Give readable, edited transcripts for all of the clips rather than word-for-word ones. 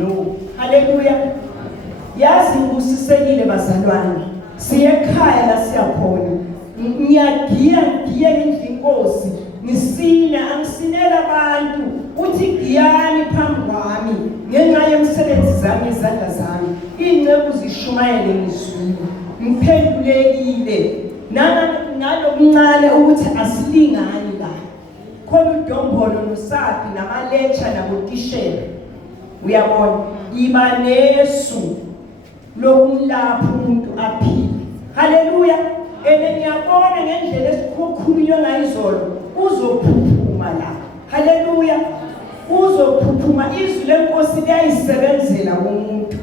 No, haleluya. Yazi usisekile bazalwane. Siyekhaya la siyakhona. Ngiyagiya ngendlinkosi. Ngisina angisinela abantu. Uthi giyani phambi kwami ngenxa yemsebenzi zami izandla zami. Ingceku zishumayele ngizwile. Ngiphendulekile. Nalokuncane ukuthi asilingani la. Khona uDombolo noSaphi namalecture nabotishela. Uyabona iba nesu lokumlapha umuntu aphile. Haleluya. Ngiyabona ngendlela esikhulunywa ngayizolo uzophuphuma la. Haleluya. Uzophuphuma izwi lenkosi liyayisebenzela umuntu.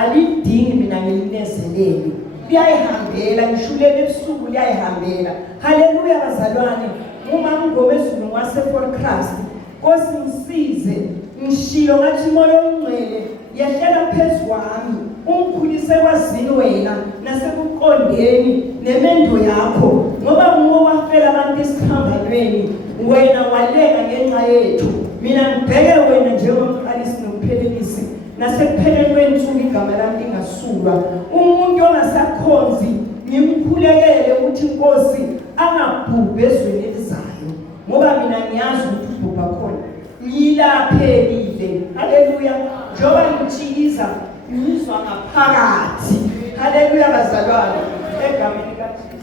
Alidingi mina ngilinezelele. Liyayihambela ngishulele ebusuku liyayihambela. Haleluya bazalwane. Uma ngingobezulu wase for Christ. Nkosi ngisize. Ngishilo ngathi moya ongcwele yehlela phezukwami ungikhulise kwazini wena nasekuqondeni nemendo yakho ngoba ngowafela abantu esikhambalweni wena walenga ngenxa yethu mina ngibheke wena njengomqalisi nomphelelisi nasekupheleni kwensuku igama lami lingasulwa umuntu ongasakhonzi ngimkhulekele ukuthi inkosi angabhubhe ezweni elizayo ngoba mina ngiyazi ukuthi ubhubha khona ngilaphelile. Haleluya. Njoba ngitshiliza ngizwa ngaphakathi. Haleluya bazalwane. Egameni kaJesu.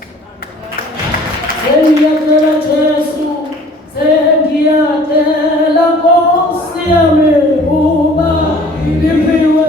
Sengiyacela Jesu, sengiyacela Nkosi yami uba ngiphiwe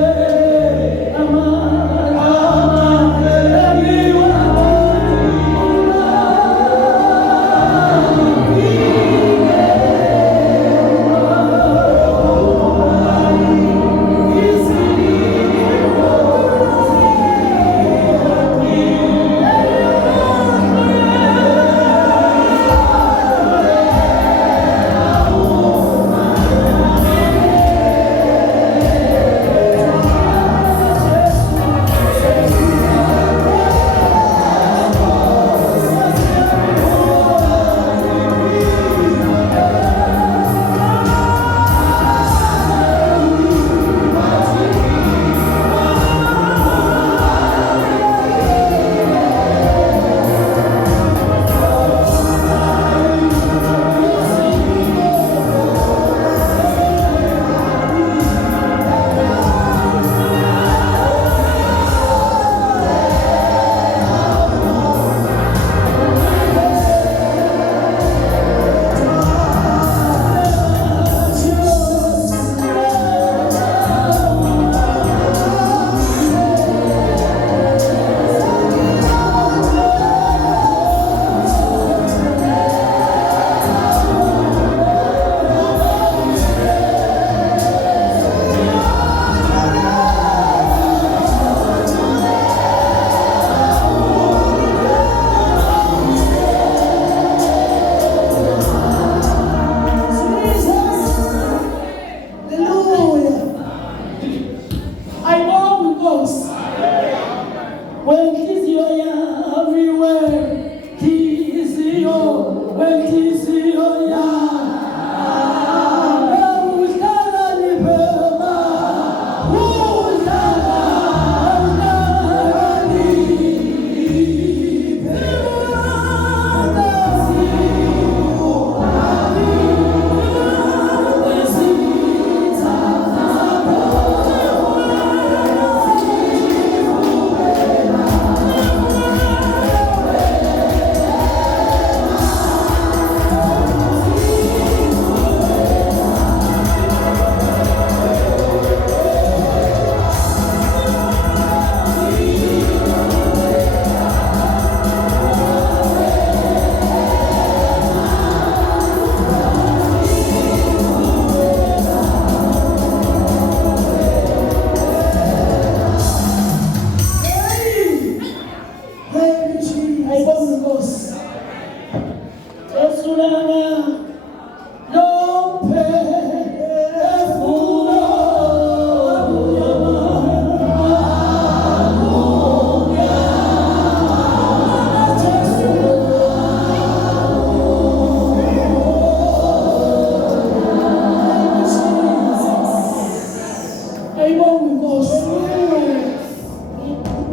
Ngiyayibonga Nkosi.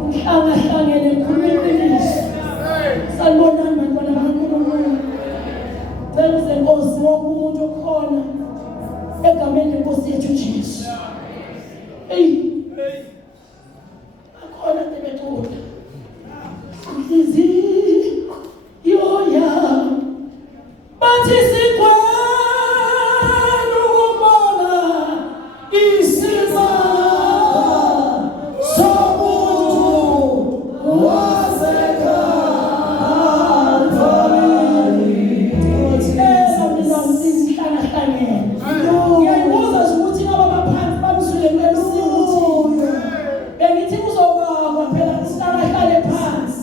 Ngihlangene ngikhuluma iqiniso. Sanibonani bantwana bakaNkulunkulu. Benze Nkosi wonke umuntu okhona egameni lenkosi yethu Jesu. Akhona tebecula. Inhliziyo yami bathi sikwenu ukubona isizwe somuntu waseKalvari. Ngiyayibuza nje ukuthi laba baphansi bamsule ngemsini ukuthi bengithi kuzobakwa phela isihlalahlale phansi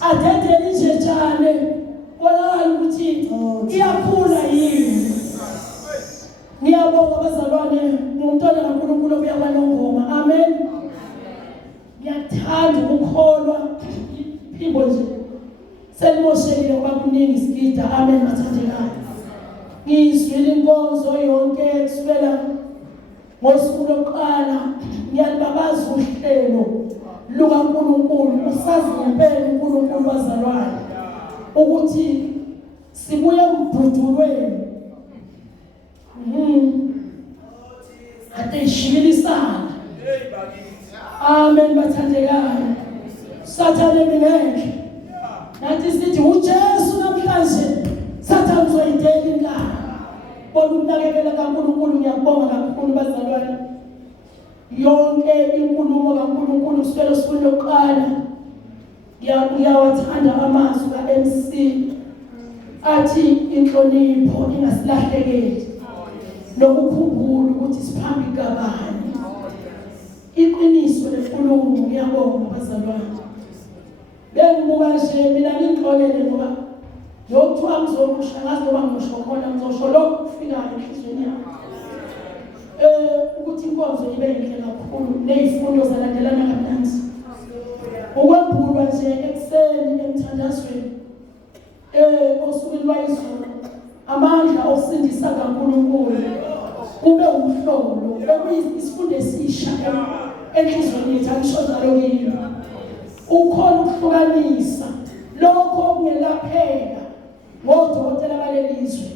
adedele injetshane bonakala ukuthi iyakhula yini. Ngiyabonga bazalwane ngumntwana kaNkulunkulu obuya kwaNongoma. Amen. Ngiyathanda ukukholwa iphimbo nje selimoshekile ngoba kuningi isigida. Amen bathandekayo. Ngizwile inkonzo yonke kusukela ngosuku lokuqala. Ngiyalibabaza uhlelo lukaNkulunkulu. Usazi ngempela uNkulunkulu bazalwane ukuthi sibuye mbhudulweni ade ishikilisana. Amen bathandekayo. Sathane ngeke nathi sithi uJesu namhlanje Sathane uzoyidela inhlamba. Bona ukunakekela kaNkulunkulu. Ngiyabonga kakhulu bazalwane. Yonke inkulumo kaNkulunkulu kusukela osukwini lokuqala ngiyawathanda amazwi kaMC athi inhlonipho ingasilahlekeli nokukhumbula ukuthi siphambi kabani. Iqiniso lenkulumo. Ngiyabonga bazalwane. Bengibuka nje mina ngixolele ngoba yokuthiwa ngizokusho ngazi ngoba ngisho khona ngizosho lokho kufikayo enhlizweni yami. Ukuthi inkonzo ibe yinhle kakhulu nezifundo zalandelana kamnandi. Ukwembulwa nje ekseni emthandazweni osukwini lwayizolo amandla osindisa kaNkulunkulu kube umhlolo bekuyisifundo esisha enhlizweni yethu. Angisho njalo kimi ukhona ukuhlukanisa lokho okungelapheka ngodokotela balelizwe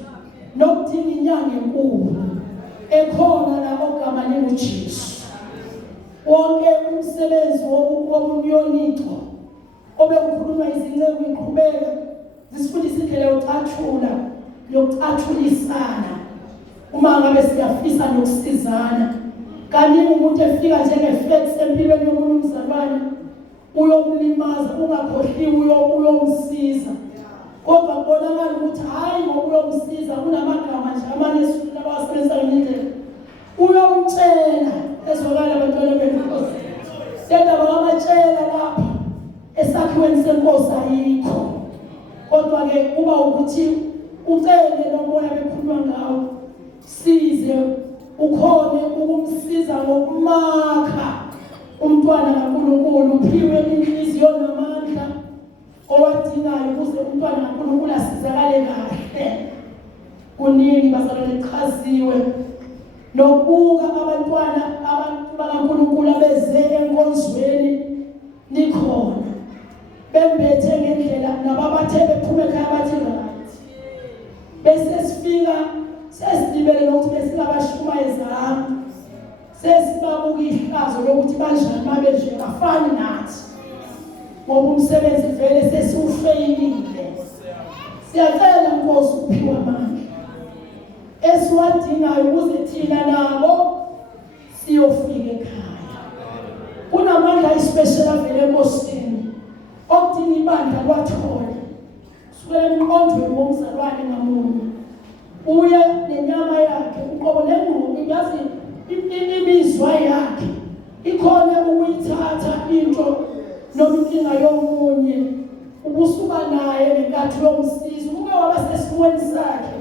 nokudinga inyanga enkulu ekhona la ogama linguJesu. Wonke umsebenzi wobunyonito obekukhulunywa izinceku iqhubeka zisifundisa indlela yokucathulisana uma ngabe siyafisa nokusizana. Kaningi umuntu efika njengeflex empilweni yomunye umzalwane uyomlimaza ungakhohliwe uyomsiza kodwa kubonakala ukuthi hayi ngoba uyomsiza kunamagama nje amanye esifuna abasebenzisa ngendlela uyomtshela ezokala abantwana benkosi. Sedaba bamatshela lapha esakhiweni senkosi ayikho kodwa ke kuba ukuthi ucele lomoya bekhuluma ngawo size ukhone ukumsiza ngokumakha umntwana kaNkulunkulu uphiwe inhliziyo namandla owadingayo ukuze umntwana kaNkulunkulu asizakale kahle. Kuningi bazalwane chaziwe nokubuka abantwana abantu bakaNkulunkulu abeze enkonzweni nikhona bembethe ngendlela nababathe bephume ekhaya bathi right bese sifika sesidibele ukuthi besingabashumayezanga sesibabuka ihlazo lokuthi banjani mabenje bafani nathi ngoba umsebenzi vele sesiufeyilile. Siyacela Nkosi uphiwa amandla esiwadingayo ukuze thina nabo siyofika ekhaya. Kunamandla ayisipeshela vele enkosini okudinga ibandla lwathole kusukela emqondweni womzalwane ngamunye uye nenyama yakhe uqobo nengqondo yazi imizwa yakhe ikhona ukuyithatha into noma inkinga yomunye ubusuka naye ngenkathi yomsiza uke waba sesimweni sakhe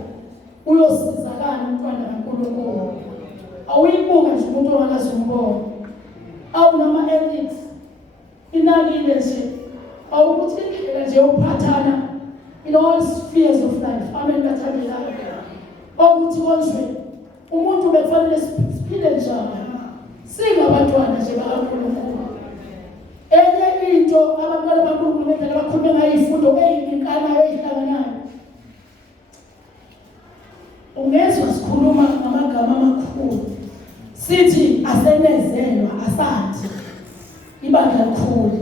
uyosizakala umntwana kaNkulunkulu. Awuyibuka nje umuntu ongakazi umbona awunama-ethics inakile nje awukuthi indlela nje yokuphathana in all spheres of life. Amen bathandekayo ukuthi konje umuntu bekufanele siphile njani abantwana nje bakaNkulunkulu. Enye into abantwana bakaNkulunkulu ngendlela bakhulume ngayo izifundo ezinkanayo ezihlanganayo. Ungezwa sikhuluma ngamagama amakhulu. Sithi asenezelwa asandi. Ibandla likhulu.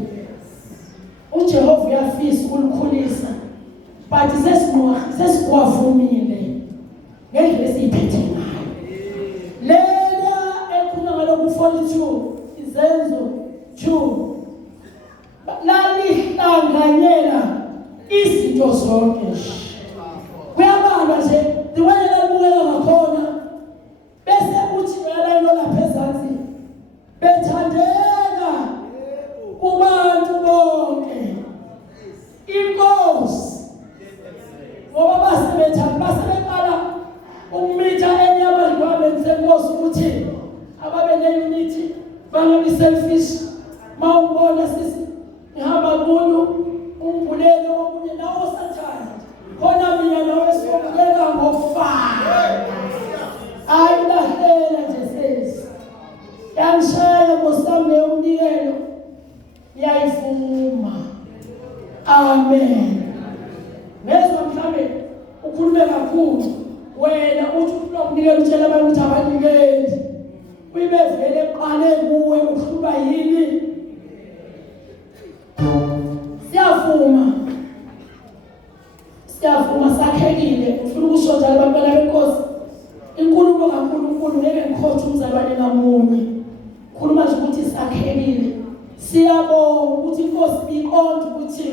uJehova uyafisa ukulikhulisa. But sesikwavumile ngendlela esiyiphethe ngayo. Lela ekhuluma ngaloku 42 izenzo 2 lalihlanganyela izinto zonke. Kuyabalwa nje diwele labukela ngakhona bese uthi uyalalo lapha ezansi bethandeka kubantu bonke inkosi ngoba basebeqala ukumitha enye abadlwane senkosi ukuthi ababe ne-unity bangabi selfish. Mawubona sisi ngihamba kulo umbulelo omunye nawo sathanda khona mina nawe sokubeka ngofana ayilahlela nje sesi yangishaya ngosami umnikelo ngiyayivuma. Amen. Ngezwa mhlambe ukhulume kakhulu wena uthi unomnikelo utshela abantu ukuthi abanikeli uyibevele eqale kuwe uhlulwa yini. Siyavuma sakhekile ufuna ukusho njalo abantwana benkosi. Inkulumo kaNkulunkulu ngeke ngikhothe umzalwane ngamunye. Khuluma nje ukuthi sakhekile. Siyabonga ukuthi inkosi iqonde ukuthi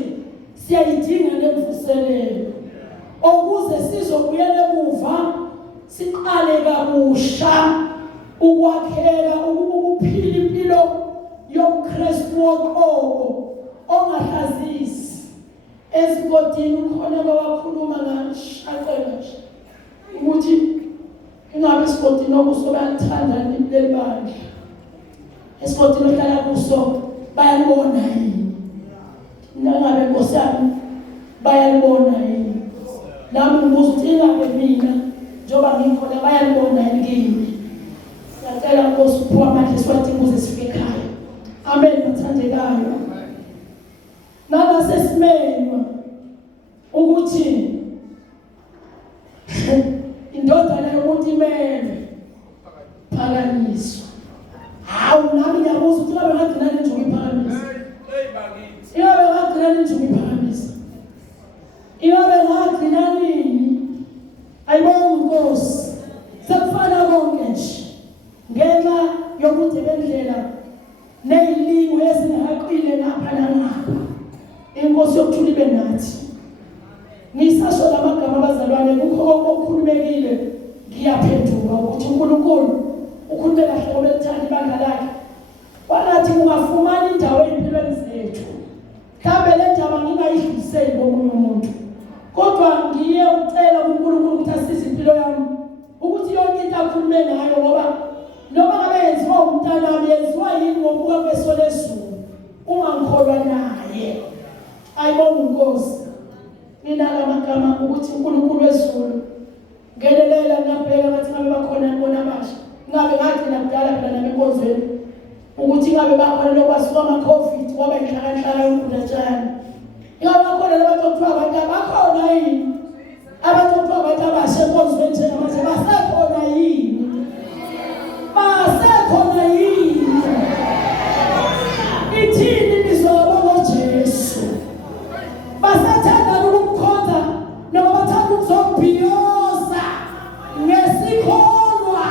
siyayidinga nemvuselelo ukuze sizobuyela emuva siqale kabusha ukwakhela ukuphila impilo yobuKristu woqobo ongahlazisi. Esigodini ukhona bawakhuluma ngashaqela nje ukuthi ingabe esigodini okusobathanda leli bandla. Esigodini ohlala kuso bayalibona yini? Nangabe Nkosi yami bayalibona yini? Nami ngibuza ukuthi ingabe mina njengoba ngikhona bayalibona yini kimi? Ngicela Nkosi uphiwe amandla siwathi ukuze sifike ekhaya. Amen bathandekayo. Nana sesimenywa ukuthi indodana yomuntu imele phakanyiswa. Hawu nami ngiyabuza ukuthi ngabe ngagcina njengoba iphakamisa. Ingabe ngagcina njengoba iphakamisa. Ingabe ngagcina nini? Ayibonga Nkosi. Sekufana konke nje. Ngenxa yokuthi bendlela nezilingo ezingaqile ngapha nangapha. Inkosi yokuthula ibe nathi. Ngisasho lamagama abazalwane kukho okukhulumekile ngiyaphendula ukuthi uNkulunkulu ukhulume kahle ngoba ethanda ibandla lakhe. Wanathi ungafumana indawo empilweni zethu. Mhlambe le ndaba ngingayidluliseli komunye umuntu. Kodwa ngiye ucela uNkulunkulu ukuthi asize impilo yami ukuthi yonke into akhulume ngayo ngoba noma ngabe yenziwa umntanami yenziwa yini ngokubuka kweso lezulu ungangikholwa naye. Ayibonga Nkosi. Nginala amagama ukuthi uNkulunkulu wezulu ngelelela ngabheka ngathi ngabe bakhona ngibona abasha. Ngabe ngagcina kudala phela nami enkonzweni ukuthi ngabe bakhona lokwasuka ama-COVID kwaba inhlaka yomgundatshana. Ingabe bakhona labantu okuthiwa abantu abakhona yini? Abantu okuthiwa abantu abasha enkonzweni njengamanje basekhona yini? Basekhona yini? Ithini ibizo labo Jesu? Basathanda ukumkhonza noma bathanda ukuzobhiyoza ngesikholwa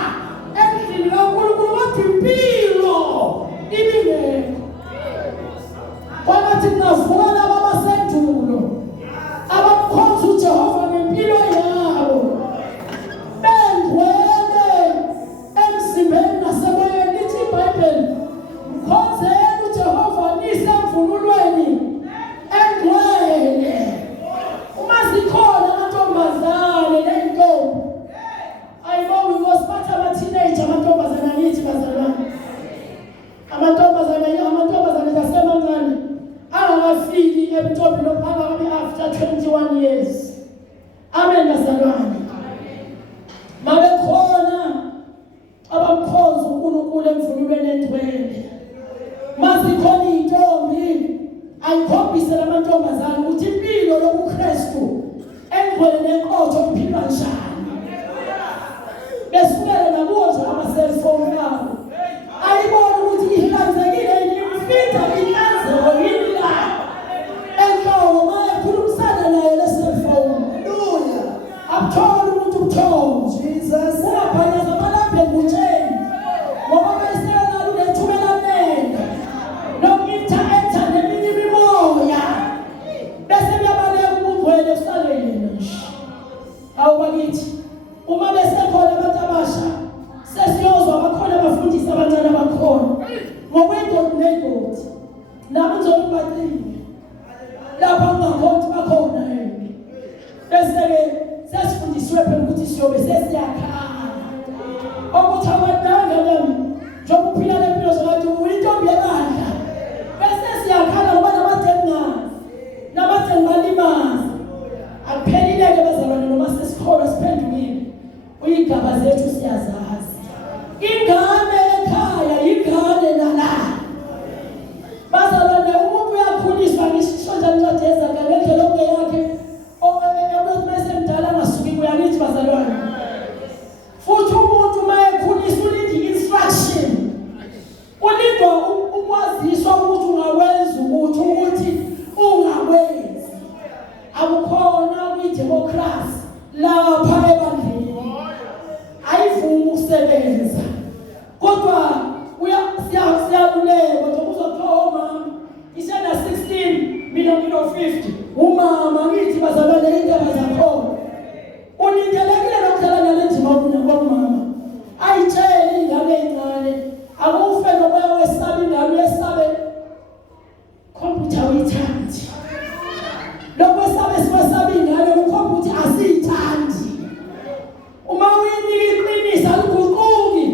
endlini kaNkulunkulu kodwa impilo ibingekho. Kwathi kungavuka laba abasendulo abamkhonza uJehova ngempilo yabo bengcwele emzimbeni nasemoyeni. Lithi iBhayibheli mkhonzeni uJehova nisemvunulweni engcwele. Uma zikhona amantombazane nentombi ayibonga Nkosi bathi ama-teenage amantombazane angithi bazalwane amantombazane asemancane angakafiki ngikhombise lamantombazane ukuthi impilo yobuKristu engcwele nenkotho iphilwa njani. Besukela nakuwo nje ama-cellphone abo. Ayibona ukuthi ihlanzekile yini, imfitha inhlanzeko yini la. Enhloko manje khulumisana naye le-cellphone. Hallelujah. Akuthole umuntu ubuthongo. Jesus. Ungabhanyaza amalapha engutsheni. Ngoba besela lunethubela nene. Noku-interact-a neminye imimoya. Bese kuyabaleka ubungcwele usale yena nje. Awu bakithi. Uma besekhona abantu abasha sesiyozwa bakhona abafundisi abancane bakhona ngokwendodi nendodi nami ngizokubathini lapha ngakhona bakhona yini bese-ke sesifundisiwe phela ukuthi siyobe sesiyakhala ukuthi abadala bami njengoba uphila lempilo zokuthi uyintombi yebandla bese siyakhala ngoba nabathengi balimaza akuphelile-ke bazalwane noma sesikholwa siphendukile uyigaba zethu siyazazi. Ingane ekhaya ingane nala. Bazalwane umuntu uyakhuliswa ngisho nje ncwadi ngendlela yakhe okuthi mdala ngasuki kuyakithi bazalwane. Futhi umuntu mayekhulisa ulindi instruction. Ulindwa ukwaziswa ukuthi ungawenza ukuthi ungawenzi. Akukhona kwi-democracy lapha ebandleni. Ayivumi ukusebenza kodwa siyaluleka nje uzothola mama isena 16 mina 50 umama ngithi bazalwane indaba zakhona ulindelekile lokudlala nale ndima kumama ayitshele ingane encane akufe nomoya wesabe ingane yesabe computer uyithandi lokho wesabe siwesabe ingane ukhompyutha asiyithandi. Uma uyinika iqinisa aliguquki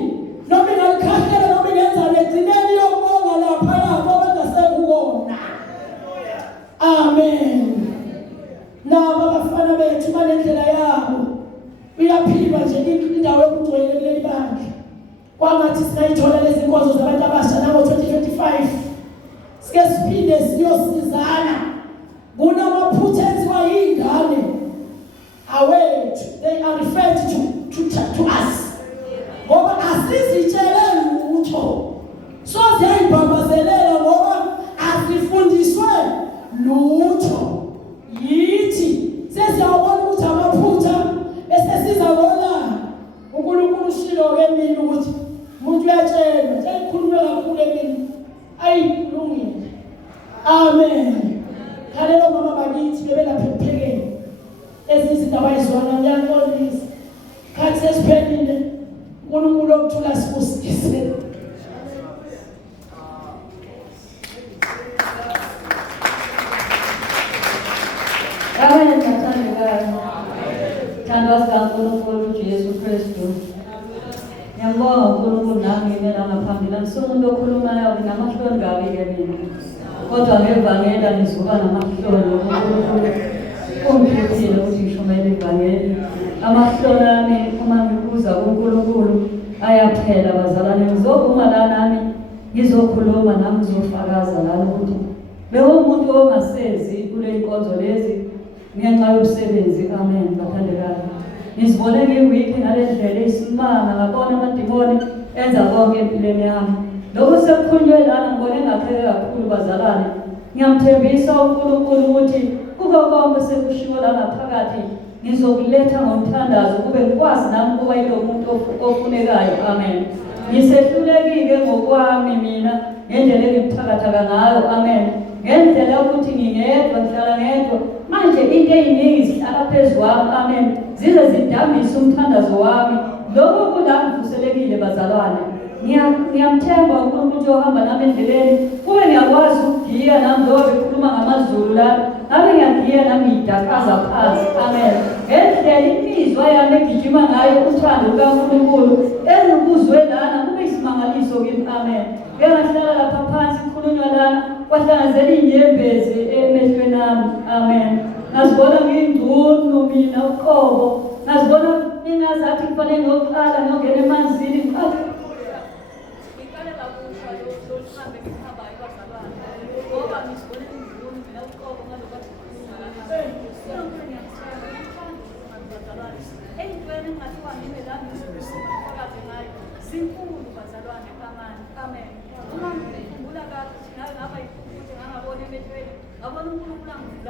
noma ingalikhahlela noma ingenzane egcineni yokubonga lapha yakho bengasekukona. Amen. Nabo abafana bethu banendlela yabo uyaphilwa nje indawo yokugcwele kuleli bandla kwangathi singayithola lezi nkonzo zabantu abasha nango-2025 sike siphinde siyosizana kunamaphutha enziwa yingane awethu. They are referred to us. Ngoba asizitshele lutho. So ziyayibhambazelela ngoba asifundiswe lutho. Yithi sesiyabona ukuthi amaphutha bese sizabona uNkulunkulu ushilo-ke mina ukuthi umuntu uyatshelwa seyikhulunywe kakhulu emini ayikulungile. Amen. Khalelo mama bakithi bebelapha ekuphekeni ezizinto abayizwana ngiyaxolisa khathi sesiphelile uNkulunkulu okuthula sibusise. Amen. Thandwa sikaNkulunkulu uJesu Kristu. Ngiyabonga uNkulunkulu nami ngena ngaphambili ngisomuntu okhulumayo nginamahloni kabi-ke mina kodwa ngevangeli ngizuka namahloni uNkulunkulu ungiphiphile ukuthi ngishumele ivangeli. Amahloni ami uma ngibuza kuNkulunkulu ayaphela bazalwane. Ngizovuma la nami ngizokhuluma nami ngizofakaza lana ukuthi bewumuntu ongasezi kule nkonzo lezi ngenxa yomsebenzi. Amen. Bathandekayo ngizibone ngiwikhi ngale ndlela eyisimanga ngabona amadimoni enza konke empilweni yami. Lokho sekukhulunywe lana ngibone ngapheke kakhulu bazalwane. Ngiyamthembisa uNkulunkulu ukuthi kuko konke sekushiwo la ngaphakathi ngizokuletha ngomthandazo kube ngikwazi nami ukuba yilo muntu ofunekayo. Amen. Ngisehlulekile ngokwami mina ngendlela engibuthakathaka ngayo. Amen. Ngendlela yokuthi ngingedwa ngihlala ngedwa manje into eyiningi zihlala phezu kwami. Amen. Zize zidambise umthandazo wami. Lokho kula ngivuselekile bazalwane. Ngiyamthemba uNkulunkulu ohamba nami endleleni kube ngiyakwazi ukugiya nami njengoba bekhuluma ngamaZulu la ngabe ngiyagiya nami ngidakaza phansi. Amen. Ngendlela imizwa yami egijima ngayo uthando lukaNkulunkulu ezibuzwe lana kube isimangaliso kimi. Amen. Ngeke ngahlala lapha phansi kukhulunywa lana kwahlangazela inyembezi emehlweni ami. Amen. Ngazibona ngiyingcunu mina uqobo. Ngazibona ingazathi kufanele ngiyoqala ngiyongena emanzini.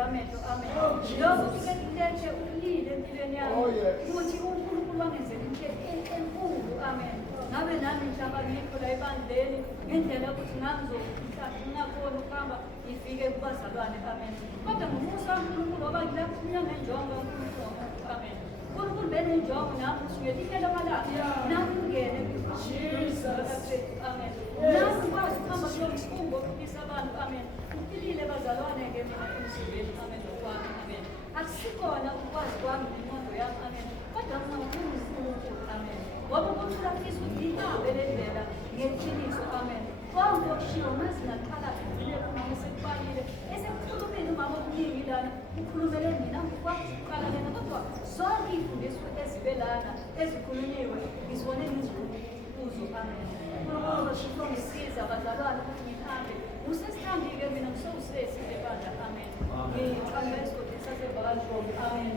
amehlo, amen. Lokho kuke kulethe ukulile empilweni yami. Ukuthi uNkulunkulu wangenzela into enkulu, amen. Ngabe nami mhlawumbe ngikho la ebandleni ngendlela yokuthi ngingakoni ukuhamba ngifike kubazalwane, amen. Kodwa ngomusa kaNkulunkulu ngoba ngilaphunya ngenjongo kaNkulunkulu, amen. uNkulunkulu benenjongo nami ukuthi ngelikelo malanga nami ungene Jesus, amen. Nami ukwazi ukuhamba kulo mfungo okuphilisa abantu, amen. Uphilile bazalwane-ke mina emzimbeni, amen, okwami, amen. Akusikona ukwazi kwami nengqondo yami, amen. Kodwa uNkulunkulu, amen. Ngoba uNkulunkulu afisa ukuthi ngihambe le ndlela ngeqiniso, amen. Konke okushiwo mazi ngaqala ngivile kumama sekubalile esekukhulumile umama omningi lana ukhulumele mina ngikwazi ukuqala lena kodwa zonke iy'mfundiso ezibe lana ezikhulunyiwe ngizibone kuzo, amen. uNkulunkulu ngisiza bazalwane ukuthi ngihambe usesithambi-ke mina ngisowusesi ebandla, amen. Ngiqhambe esigodini sasevakashoni, amen.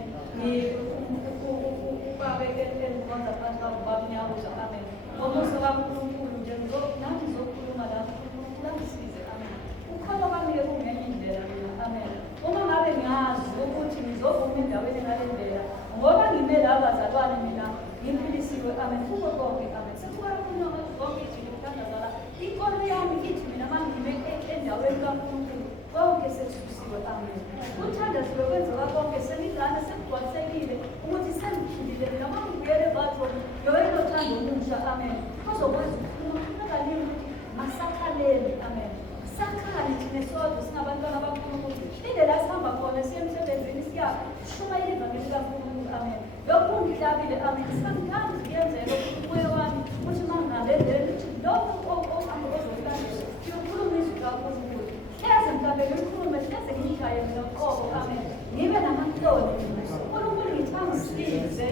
Ubabeke engikhonza phansi babunyabuza, amen. Ngomusa kaNkulunkulu nje nami ngizokhuluma la uNkulunkulu angisize, amen. Ukholo kwami-ke kungenye indlela mina, amen. Uma ngabe ngazi ukuthi ngizovuma endaweni ngale ndlela ngoba ngime la bazalwane mina ngiphilisiwe, amen. Kuko konke, amen. Sekukhulunywa ngazo zonke izinto kuthandazala inkolo yami ithi mina uma ngime endaweni kaNkulunkulu konke sekususiwe, amen. Uthandaziwe kwenzeka konke selidlana sekugcwalisekile ukuthi sengiphilile mina uma ngibuyele ebathoni yoyena othanda omusha, amen. Bazokwazi ukukhuluma kaningi ukuthi masakhaleni, amen. Sakhale thina sodwa singabantwana bakaNkulunkulu indlela sihamba khona siye emsebenzini siyashumayela ivangeli likaNkulunkulu, amen. Lokhu kungihlabile, amen. Singithanda ngiyenzela ukuthi umoya wami ukuthi uma ngingalendlela ukuthi lokhu okuhamba ozokulandela ngiyokhuluma izwi likaNkulunkulu hleze mhlawumbe ngikhulume hleze ngishaye mina uqobo, amen. Ngibe namahloni uNkulunkulu ngithangisize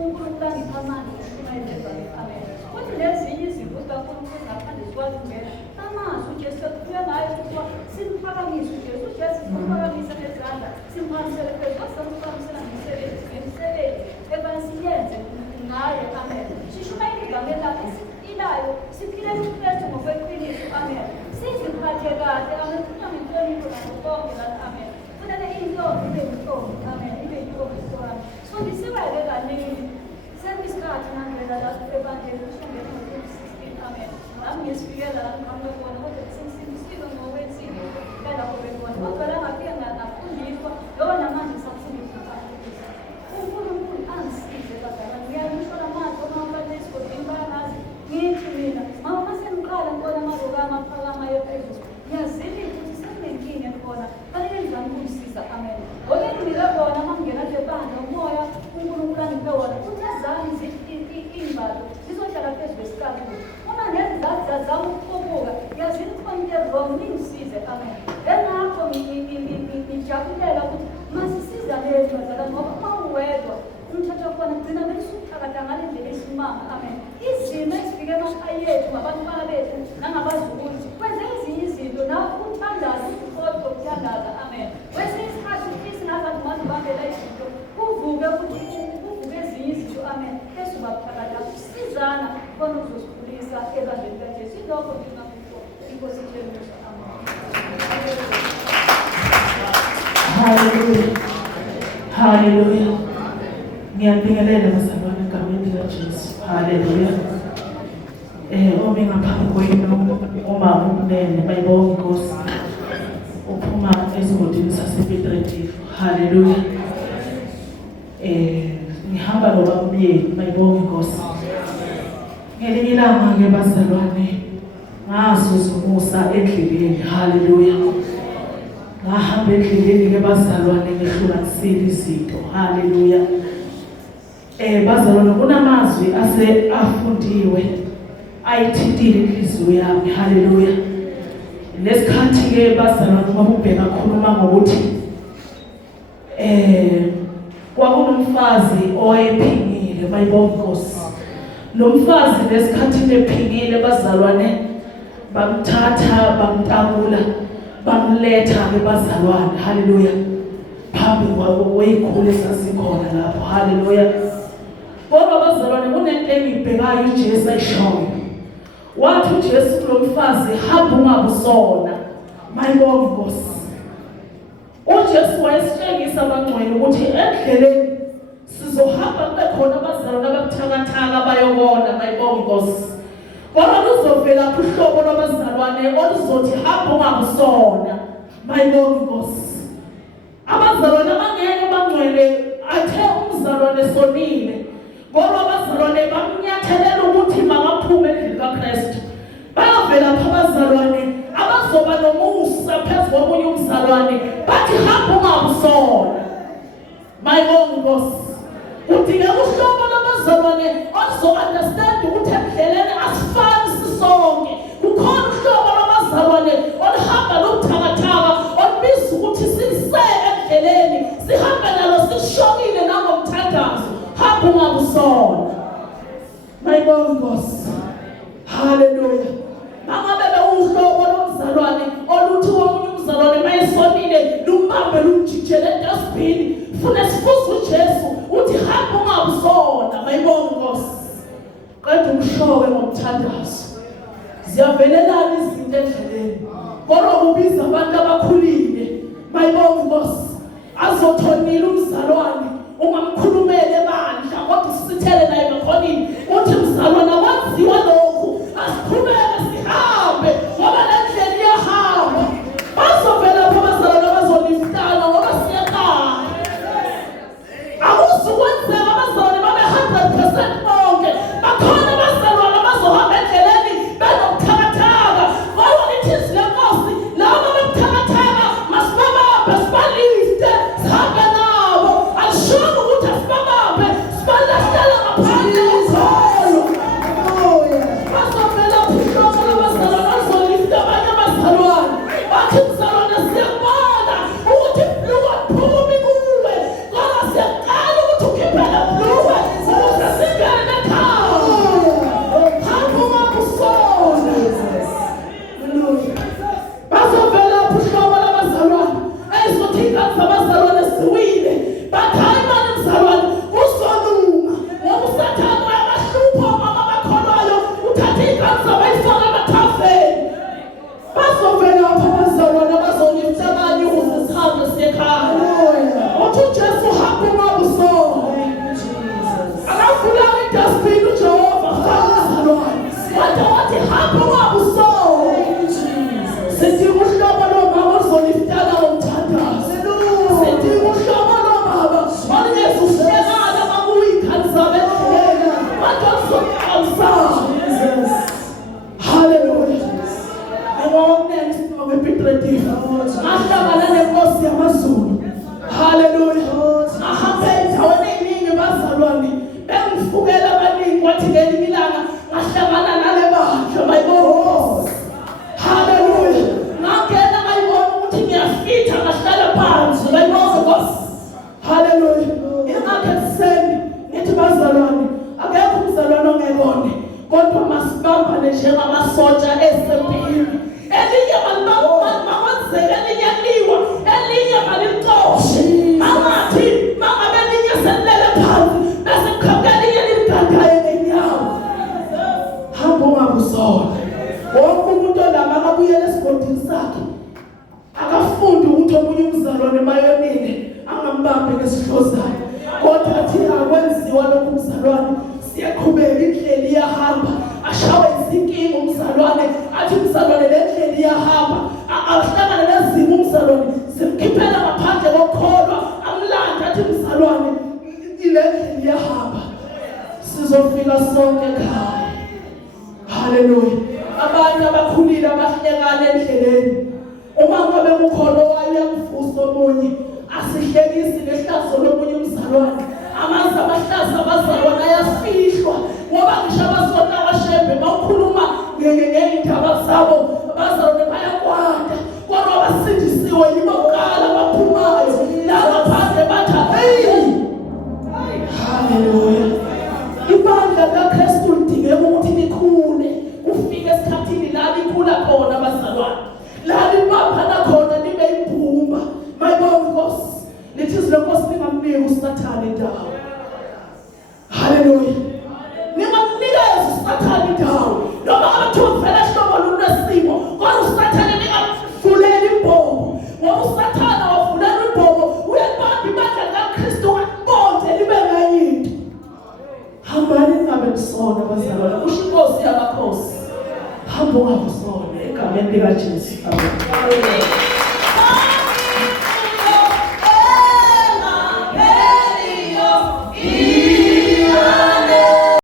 uNkulunkulu angipha amandla okushumayela ivangeli, amen. Futhi lezinye izinto zikaNkulunkulu ngaphandle zikwazi ukungena amazwi uJesu kuye ngayo ukuba simphakamise uJesu. uJesu simphakamise ngezandla simphakamisele phezulu asamphakamisela ngemisebenzi ebani siyenze ngayo, amen. Sishumayele igama lakhe ilayo siphile uKristu ngokweqiniso, amen. Siziphathe kahle, amen. Kunyangenhlonipho nakho konke lana, amen. Funeke intombi ibe yintombi, amen. Ibe yintombi isohamba sifundisiwe-ke kaningi senisikhathi nangena lapho ebandleni ushongele ngo-2016, amen. Nami ngisifikela la ngihamba khona kodwa sengifike ngokwensini kalapho bekhona kodwa la ngafike ngafundiswa yona manje ngisafundiswa uNkulunkulu angisize bazalwane. Ngiyalisho la mazwi omawuqale esigodini bayangazi ngithi mina mama sengiqala ngibona amazwi ami aphakama ephezulu ngiyazile ukuthi sekunenkinga ekhona fanele ngizame ukumsiza, amen. Ngoba ngimile khona uma ngingena kule bandla umoya uNkulunkulu angiphe wona futhi azami iy'mbalo zizohlala phezu kwesikali uma ngezizazama ukuqubuka yazini khona into wrong ningisize, amen. Engakho ngijabulela ukuthi masisizaneni bazalwane ngoba uma uwedwa umthetho wakhona kugcina besukuthakatha ngale ndlela esimanga, amen. Izimo ezifike emakhaya ethu ngabantwana bethu nangabazukulu kwenze ezinye izinto nawe uthandaza ukukhohlwa ukuthandaza, amen. Kwesinye isikhathi ufisa ngazathi maze ubambela izinto kuvuke kuvuke ezinye izinto, amen. Esibabuthakatha ukusizana khona ukuzosikhulisa ebandleni kaJesu. Ilokho ngingakho inkosi itshengisa, amen. Hallelujah. Hallelujah. Ngiyabingelela bazalwane egameni likaJesu. Hallelujah. Omi ngaphambi kwenu umama umnene bayibonga inkosi uphuma esigodini sasePetretifu. Hallelujah. Ngihamba nobaba umyeni bayibonga inkosi. Ngelinye ilanga-ke bazalwane ngasuza umusa endleleni. Hallelujah. Ngahamba endleleni-ke bazalwane ngehlukanisile izinto. Hallelujah. Bazalwane kunamazwi afundiwe ayithintile inhliziyo yami. Hallelujah. Lesikhathi-ke bazalwane uma ubheka khuluma ngokuthi kwakunomfazi owayephingile bayibonga inkosi. Lo mfazi lesikhathi ephingile bazalwane bamthatha bamtakula bamletha bezalwane. Hallelujah. Phambi kwey'khulu esasikhona lapho. Hallelujah. Kodwa bazalwane kunento engiyibhekayo uJesu ayishoyo. Wathi uJesu kulo mfazi hamba ungabusona. Mayibonga inkosi. uJesu wayesitshengisa abangcwele ukuthi endleleni sizohamba kube khona abazalwane ababuthakathaka bayobona bayibonga Nkosi. Kodwa kuzovela uhlobo lwabazalwane oluzothi hamba ungabusona bayibonga Nkosi. Abazalwane abangeke bangcwele athe umzalwane sonile. Kodwa abazalwane bamnyathelela ukuthi makaphume endlini kaKristu. Bayavela abazalwane abazoba nomusa phezu komunye umzalwane bathi hamba ungabusona bayibonga Nkosi. Udinga uhlobo lwabazalwane oluzo-understand ukuthi endleleni asifani sisonke. Kukhona uhlobo lwabazalwane oluhamba lobuthakathaka olubiza ukuthi siliseke endleleni sihambe nalo sishokile nangomthandazo hamba ungabusona bayibonga Nkosi. Haleluya. Mangabe bewuhlobo lomzalwane oluthi womunye umzalwane mayesonile lumbambe lumjijele edustbin fune sifuza uJesu uthi hamba ungabusona bayibonga Nkosi. Qeda umhlobo ngomthandazo. Ziyavelelana izinto endleleni. Kodwa kubiza abantu abakhulile bayibonga Nkosi. Azothonile umzalwane ungamkhulumele bandla kodwa usithele naye ngakhonini uthi mzalwane akwaziwa lokhu asiqhubeke sihambe ngoba le ndlela iyahamba. Bazovela abazalwane abazoliftana ngoba siyakhaya. Akuzukwenzeka abazalwane babe 100% bonke. Bakhona abazalwane abazohamba endleleni benobuthakathaka. Ngoba lithi le Nkosi labo ababuthakathaka masibabambe sibalifte sihambe nabo. Alisho ukuthi asibabambe sibalahlela ngaphandle kokholo. Bazovela uhlobo lwabazalwane azolifta abanye abazalwane. Bathi mzalwane siyabona ukuthi ibhluku aphumi kuwe. Kodwa siyaqala ukuthi ukhiphele ibhluku ukuze singene ekhaya. Hamba ungabusona. Bazovela uhlobo lwabazalwane ezizothi ingane zabazalwane ziwile. Bathi hayi manje mzalwane uzolunga. Ngoba usathane uyabahlupha omama abakholwayo uthathe ingane zabo ayifake emathafeni. Bazovela abazalwane abazolifta abanye ukuze sihambe siye ekhaya. Uthi uJesu hamba ungabusona. Akavulanga idustbin uJehova abazalwane. Kodwa wathi hamba ungabusona. Sidinga uhlobo lomama ozoliftana ngomthandazo. Sidinga uhlobo lomama olunezuhlekana makuyingane zabo endleleni kodwa uzoqalisa. Haleluya. Next ngokuphitredive ahlangana nenkosi yamaZulu. Haleluya. Ahambe endaweni eningi bazalwane bengifukela abaningi kwathi ngelinye ilanga ngahlangana nale bandla bayibonga. Haleluya. Ngangena ngayibona ukuthi ngiyafitha ngahlala phansi bayibonga Nkosi. Haleluya. Ingakho ekuseni ngithi bazalwane akekho umzalwane ongebone kodwa masibambane njengamasotsha esempini. Elinye makwenzeka elinye liwa elinye malixoshe. Angathi mangabe elinye selilele phansi bese kukhapha elinye liligagaye ngenyawo. Hamba ungabusona. Wonke umuntu olama akabuyele esigodini sakhe akafundi ukuthi omunye umzalwane mayonile angambambe ngesihlozayo. Kodwa athi akwenziwa lokhu umzalwane siyaqhubeka indlela iyahamba. Ashawe izinkinga umzalwane athi umzalwane le ndlela iyahamba. Ahlangana nezimo umzalwane simkhiphela ngaphandle kokholwa amlanda athi umzalwane ile ndlela iyahamba. Sizofika sonke ekhaya. Haleluya. Abantu abakhulile abahlekana endleleni uma ngabe kukhona owayemfuso omunye asihlekisi lehlazo lomunye umzalwane. Amazi abahlaza abazalwane ayafihlwa ngoba ngisho abasonto abashembe bakhuluma ngeindaba zabo abazalwane bayakwanda kodwa abasindisiwe yibo kuqala abaphumayo laba phandle bathi hey. Haleluya. Ibandla kaKristu lidinga ukuthi likhule kufike esikhathini la likhula khona abazalwane. La libaphana khona libe ibhumba. Mayibonga Nkosi. Lithi izinkosi ningamniki uSathane indawo. Haleluya. Ningamnikeza uSathane indawo. Noma abathu vele hlobo lunesimo ngendlela kaJesu. Amen.